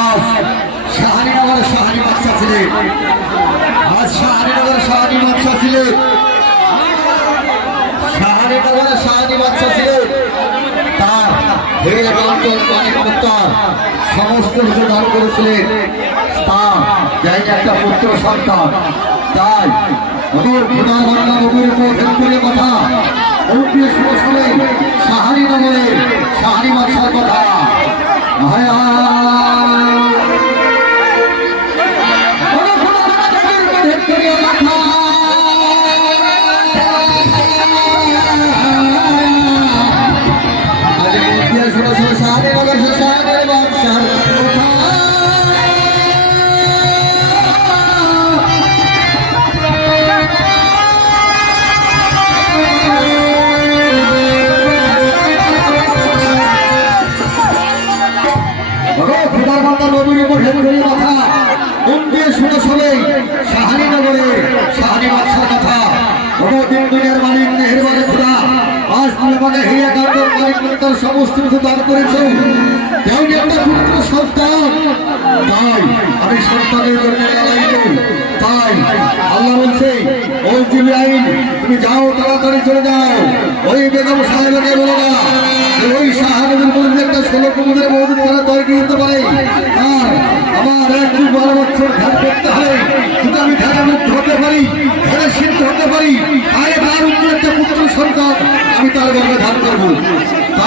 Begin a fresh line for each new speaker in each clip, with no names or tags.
আজ শাহানিনগরের শাহানি বাচ্চা ছিলেন আজ শাহানিনগরের শাহানি বাচ্চা ছিলেন শাহানিনগরের শাহানি বাচ্চা ছিলেন তার হের অঞ্চল অনেক উত্তর সমস্ত কিছু দান করেছিলেন। তার যাই একটা পুত্র সন্তান। তাই ওদের খোদা বাংলা নবীর উপর শুনে নগরের শাহানি বাচ্চার কথা। শুনে শুনে শাহানি বাদশার কথা দুনিয়ার মালিক মেহেরবানে খোদা, আজ হিয়া কাণ্ডর মালিক মন্ত্র সমস্ত কিছু দান করেছ তেমনি একটা পুত্র সন্তান। তাই আমি সন্তানের জন্য তাই আল্লাহ বলছে, ওই জিব্রাইল, তুমি যাও, তাড়াতাড়ি চলে যাও। ওই বেগম সাহেবকে বলে না ওই সাহাবের মধ্যে একটা ষোলো কুমুদের মৌজুদ করা তৈরি হতে পারে। আর আমার এক দুই বারো বছর ধ্যান করতে হয় যদি আমি ধ্যানে মুক্ত হতে পারি ধ্যানে সিদ্ধ হতে পারি আরে তার উপর একটা পুত্র সন্তান আমি তার গর্বে ধান করব তাই শুধু কি বলছে? জিব্রাইল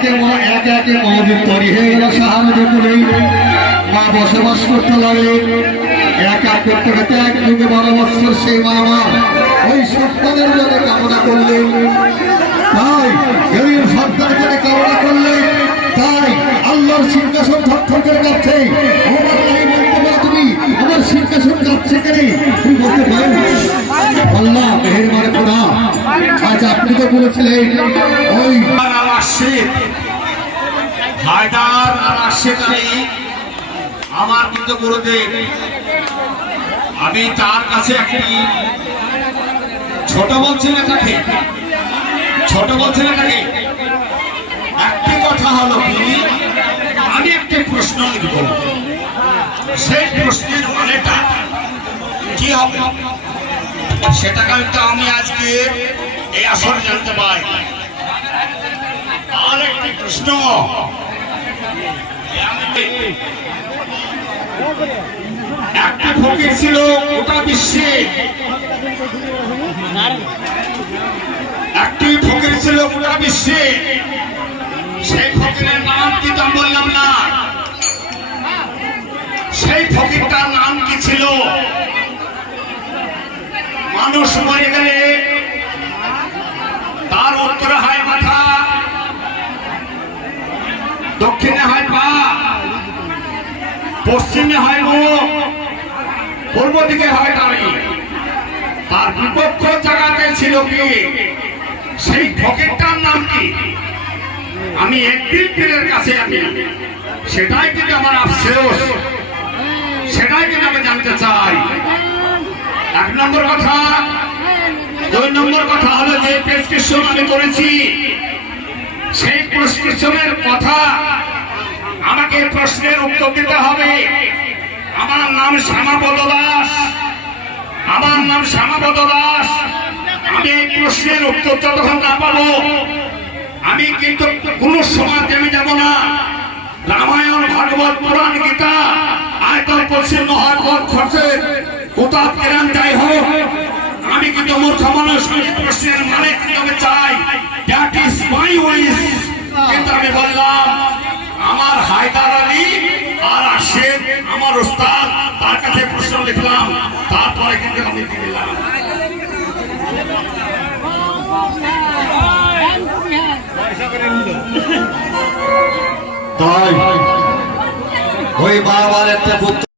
একে মা একে একে মহাবীর তৈরি হয়ে গেল সাহায্য মা বসবাস করতে লাগলে এক এক করতে করতে এক যুগে মা আমার। ওই সন্তানের জন্য কামনা করলেন তাই কামনা করলে, তাই আল্লাহর সিংহাসন ধর করে আমার বলতে সিংহাসন কেন তুমি বলতে আল্লাহ মেহের তো বলেছিলেন ওই
আর আমার কিন্তু গুরুদেব। আমি তার কাছে একটি ছোট বলছেন এটাকে ছোট বলছেন এটাকে একটি কথা হলো কি? আমি একটি প্রশ্ন লিখব। সেই প্রশ্নের মানেটা কি হবে? সেটা কিন্তু আমি আজকে এই আসরে জানতে পাই। আর একটি একটি ফকির ছিল গোটা বিশ্বে। একটি ফকির ছিল গোটা বিশ্বে। সেই ফকিরের নাম কি তা বললাম না। সেই ফকিরটার নাম কি ছিল? মানুষ মরে গেলে তার উত্তরে হয় মাথা দক্ষিণে হয় পা পশ্চিমে হয় মুখ পূর্ব দিকে হয় দাঁড়ি তার বিপক্ষ জায়গাতে ছিল কি? সেই ফকিরটার নাম কি? আমি একদিন পীরের কাছে আমি সেটাই কিন্তু আমার আফসোস, সেটাই কিন্তু আমি জানতে চাই। এক নম্বর কথা, দুই নম্বর কথা হলো যে প্রেসক্রিপশন আমি করেছি। সেই প্রেসক্রিপশনের কথা আমাকে প্রশ্নের উত্তর দিতে হবে। আমার নাম শ্যামাপদ দাস। আমার নাম শ্যামাপদ দাস। আমি এই প্রশ্নের উত্তর যতক্ষণ না পাবো, আমি কিন্তু কোন সময় আমি যাব না। রামায়ণ, ভাগবত, পুরাণ, গীতা আয়তল পশ্চিম, মহাভারত খরচে কোথা কেরান যাই হোক, আমি কিন্তু মূর্খ মানুষ প্রশ্নের মানে আমি চাই। দ্যাট ইজ মাই উইস কিন্তু আমি বললাম আমার ওস্তাদ তার কাছে প্রশ্ন লিখলাম তারপরে কিন্তু আমি দিলাম
তাই ওই বাবার একটা